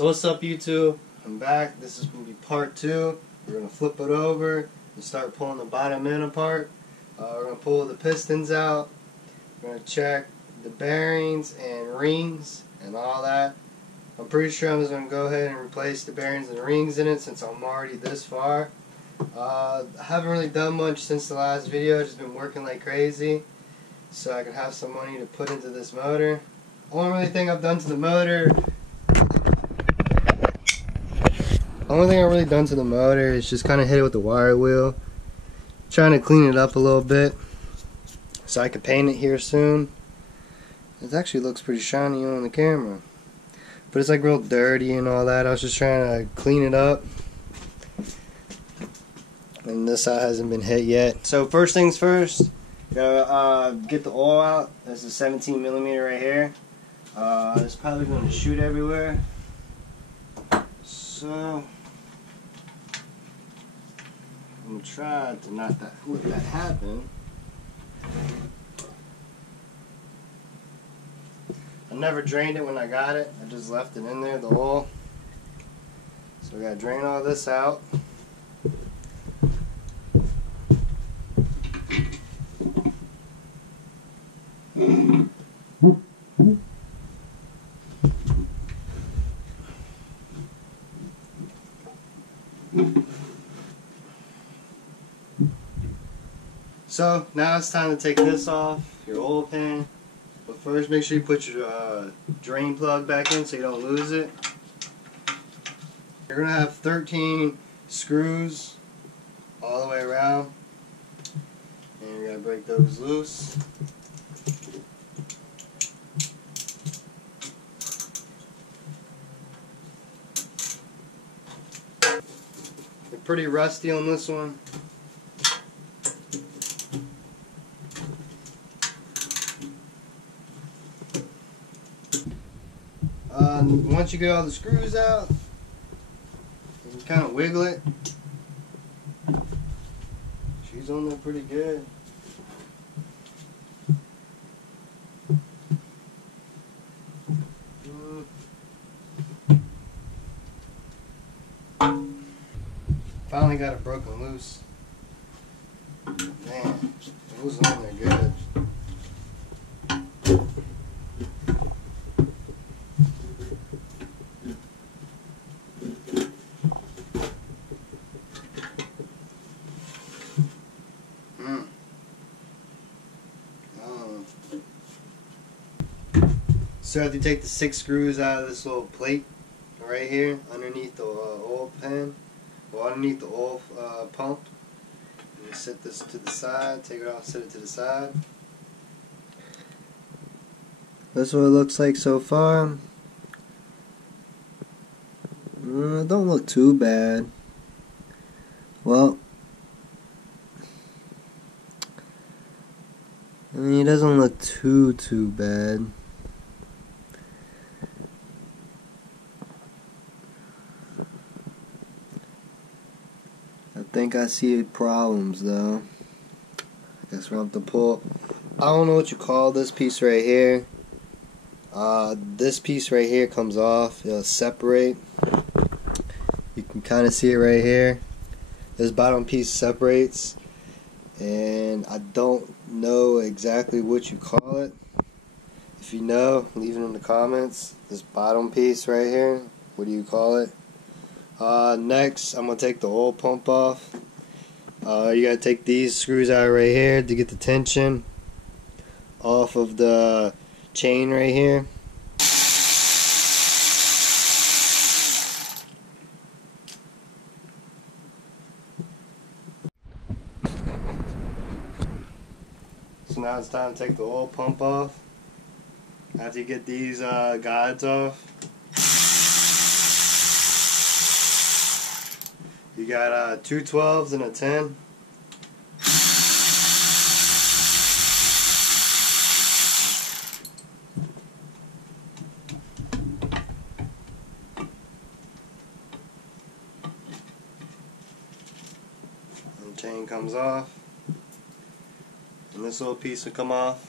So what's up, YouTube? I'm back. This is going to be part 2. We're going to flip it over and start pulling the bottom end apart. We're going to pull the pistons out. We're going to check the bearings and rings and all that. I'm pretty sure I'm just going to go ahead and replace the bearings and the rings in it since I'm already this far. I haven't really done much since the last video. I've just been working like crazy so I can have some money to put into this motor. Only really thing I've done to the motor is just kind of hit it with the wire wheel. Trying to clean it up a little bit so I can paint it here soon. It actually looks pretty shiny on the camera, but it's like real dirty and all that. I was just trying to clean it up, and this side hasn't been hit yet. So first things first, gotta get the oil out. This is 17mm right here. It's probably going to shoot everywhere. So I'm gonna try to not let that happen. I never drained it when I got it. I just left it in there, the oil. So I gotta drain all this out. So now it's time to take this off, your oil pan. But first make sure you put your drain plug back in so you don't lose it. You're going to have 13 screws all the way around. And you're going to break those loose. They're pretty rusty on this one. Once you get all the screws out, you can kind of wiggle it. She's on there pretty good. Finally got it broken loose. Man, it was on there good. So after you take the 6 screws out of this little plate right here underneath the oil pan, or underneath the oil pump, and you set this to the side, take it off, set it to the side. That's what it looks like so far. It don't look too bad. Well, I mean, it doesn't look too bad. I think I see problems though. I guess we'll have to pull. I don't know what you call this piece right here. This piece right here comes off. It'll separate. You can kind of see it right here. This bottom piece separates, and I don't know exactly what you call it. If you know, leave it in the comments. This bottom piece right here, what do you call it? Next, I'm going to take the oil pump off. You got to take these screws out right here to get the tension off of the chain right here. So now it's time to take the oil pump off. After you get these guides off, you got 2 12s and a 10. And the chain comes off. And this little piece will come off.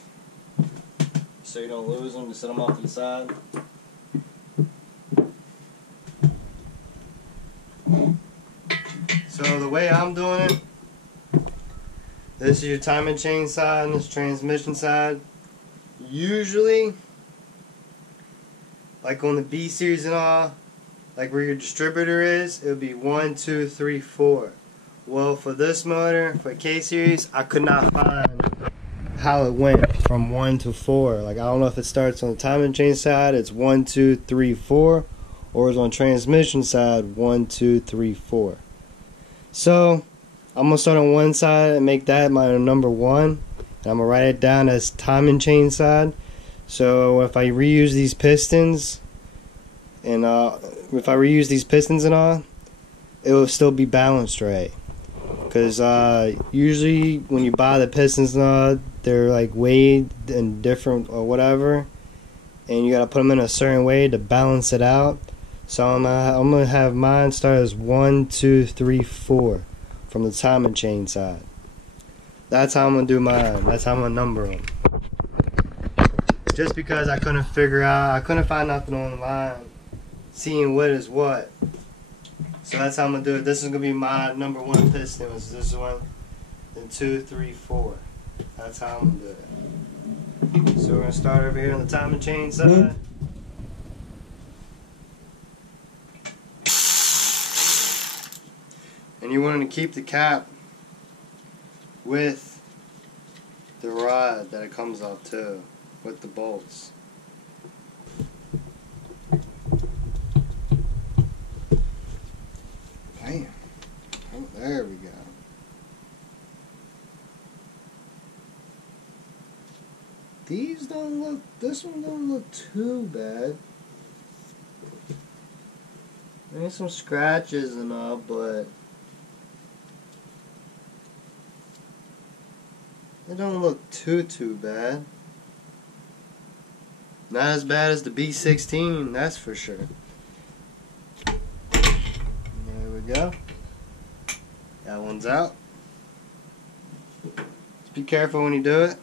so you don't lose them. Just set them off to the side. So the way I'm doing it, this is your timing chain side and this transmission side. Usually, like on the B series and all, like where your distributor is, it would be 1, 2, 3, 4. Well, for this motor, for K series, I could not find how it went from 1 to 4. Like, I don't know if it starts on the timing chain side, it's 1, 2, 3, 4, or it's on transmission side 1, 2, 3, 4. So I'm gonna start on one side and make that my number 1, and I'm gonna write it down as timing chain side. So if I reuse these pistons and all, it will still be balanced right. Because usually when you buy the pistons and all, they're like weighed and different or whatever, and you gotta put them in a certain way to balance it out. So I'm gonna have mine start as 1, 2, 3, 4 from the timing chain side. That's how I'm gonna do mine. That's how I'm gonna number them. Just because I couldn't find nothing online, seeing what is what. So that's how I'm gonna do it. This is gonna be my number 1 piston. This one, then 2, 3, 4. That's how I'm gonna do it. So we're gonna start over here on the timing chain side. And you want to keep the cap with the rod that it comes off too, with the bolts. Bam. Oh, there we go. These don't look, this one don't look too bad. There's some scratches and all, but it don't look too bad. Not as bad as the B16, that's for sure. There we go. That one's out. Just be careful when you do it.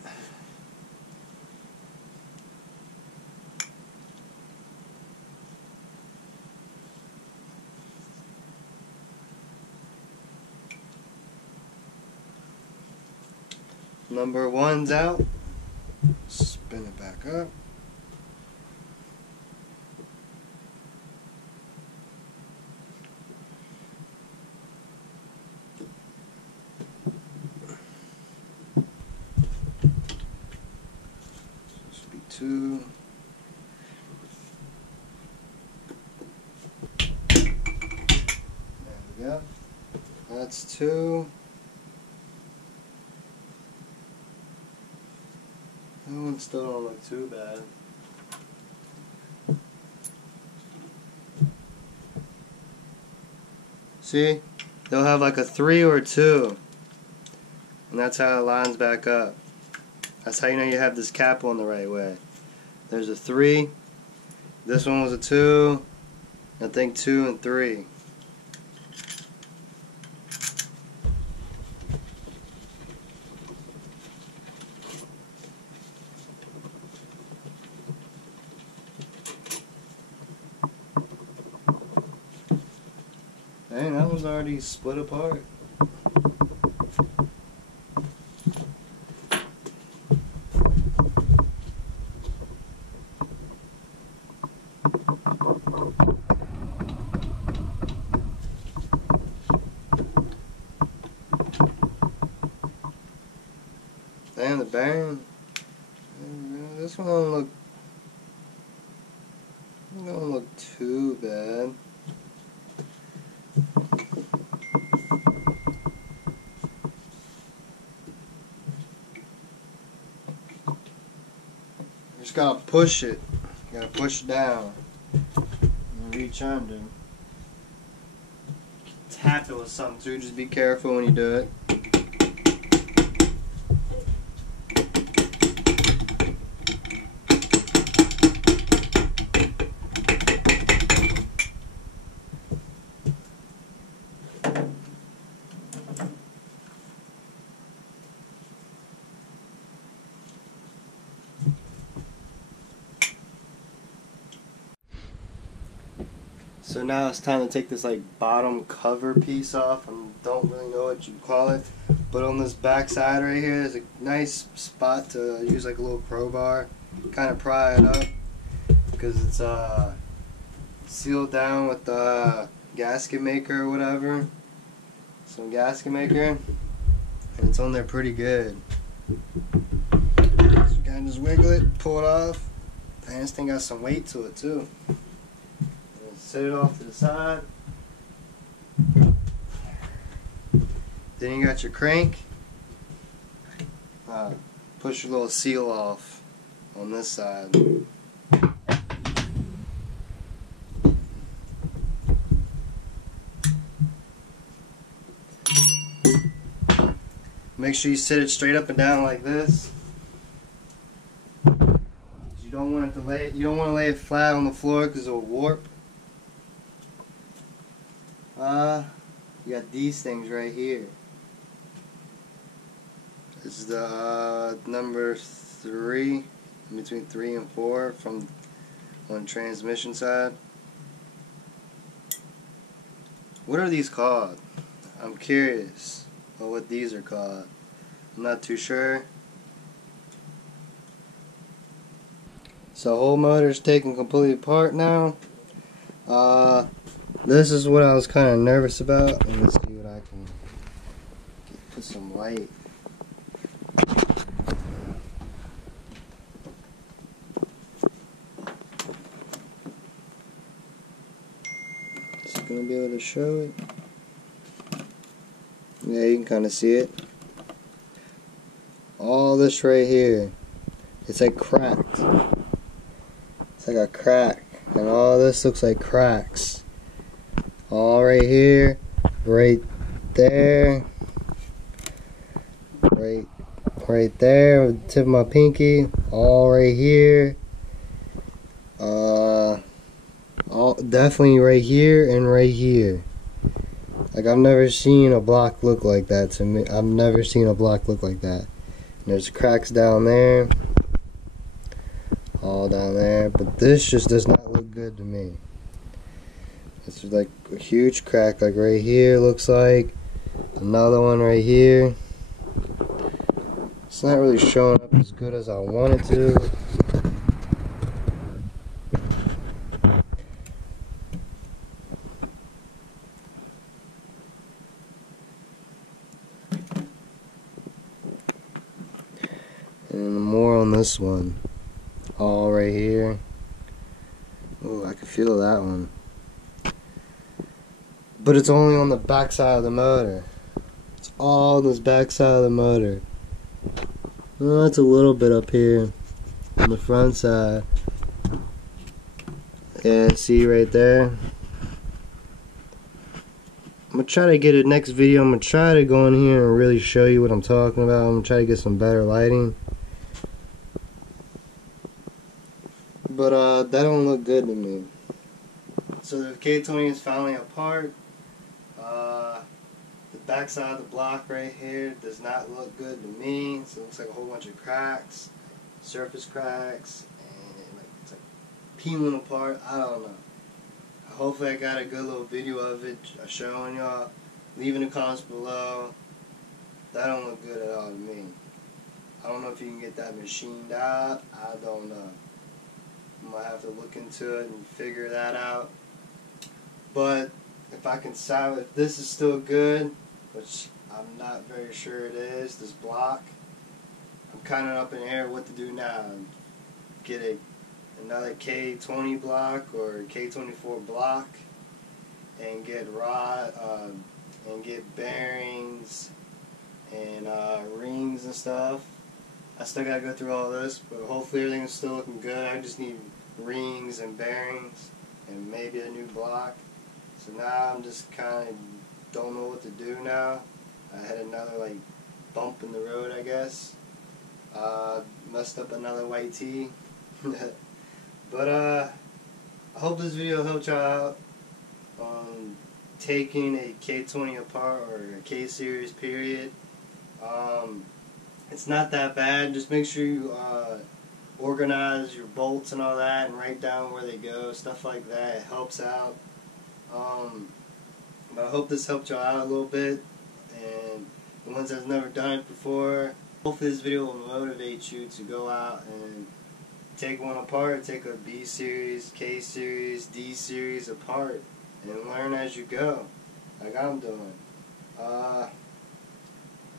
Number 1's out. Spin it back up. This should be 2. There we go. That's 2. That one still don't look too bad. See? They'll have like a 3 or a 2. And that's how it lines back up. That's how you know you have this cap on the right way. There's a 3. This one was a 2. I think 2 and 3. Dang, that one's already split apart. Damn, the bearing. This one don't look too bad. You just gotta push it. You gotta push it down. And reach under. Tap it with something too. Just be careful when you do it. So now it's time to take this like bottom cover piece off. I don't really know what you call it, but on this back side right here is a nice spot to use like a little crowbar, kind of pry it up because it's sealed down with the gasket maker or whatever, some gasket maker, and it's on there pretty good. So you kind of just wiggle it, pull it off, and this thing got some weight to it too. Set it off to the side. Then you got your crank. Push your little seal off on this side. Make sure you sit it straight up and down like this. You don't want it to lay. You don't want to lay it flat on the floor because it'll warp. You got these things right here. This is the number 3, in between 3 and 4 from on transmission side. What are these called? I'm curious about what these are called. I'm not too sure. So whole motor's taken completely apart now. This is what I was kind of nervous about. Let me see what I can put some light. Is it gonna be able to show it? Yeah, you can kind of see it. All this right here, it's like cracked. It's like a crack, and all this looks like cracks. All right here, right there, right there with the tip of my pinky, all right here, all definitely right here and right here. Like I've never seen a block look like that to me. I've never seen a block look like that. And there's cracks down there, all down there, but this just does not look good to me. It's like a huge crack, like right here looks like, another one right here. It's not really showing up as good as I want it to. And more on this one. All right here. Oh, I can feel that one. But it's only on the back side of the motor. It's all on this back side of the motor. Oh, it's a little bit up here on the front side. Yeah, see right there? I'm going to try to get a next video. I'm going to try to go in here and really show you what I'm talking about. I'm going to try to get some better lighting. But that don't look good to me. So the K20 is finally apart. The back side of the block right here does not look good to me. So it looks like a whole bunch of cracks, surface cracks, and it's like peeling apart. I don't know. Hopefully I got a good little video of it showing y'all. Leave in the comments below. That don't look good at all to me. I don't know if you can get that machined out. I don't know. I might have to look into it and figure that out. But if I can salvage, if this is still good, which I'm not very sure it is, this block, I'm kind of up in the air what to do now. Get another K20 block or K24 block and get and get bearings and rings and stuff. I still gotta go through all this, but hopefully everything's still looking good. I just need rings and bearings and maybe a new block. So now I'm just kind of don't know what to do now. I had another like bump in the road, I guess. Messed up another white tee. But I hope this video helped y'all out on taking a K20 apart or a K series period. It's not that bad. Just make sure you organize your bolts and all that and write down where they go. Stuff like that. It helps out. But I hope this helped y'all out a little bit, and the ones that's never done it before, hopefully this video will motivate you to go out and take one apart, take a B series, K series, D series apart, and learn as you go, like I'm doing.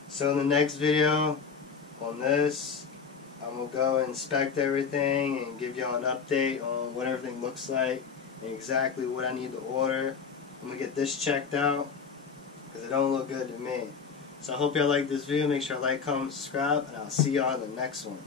So in the next video on this, I'm going to go inspect everything and give y'all an update on what everything looks like and exactly what I need to order. I'm going to get this checked out because it don't look good to me. So I hope y'all like this video. Make sure to like, comment, subscribe, and I'll see y'all in the next one.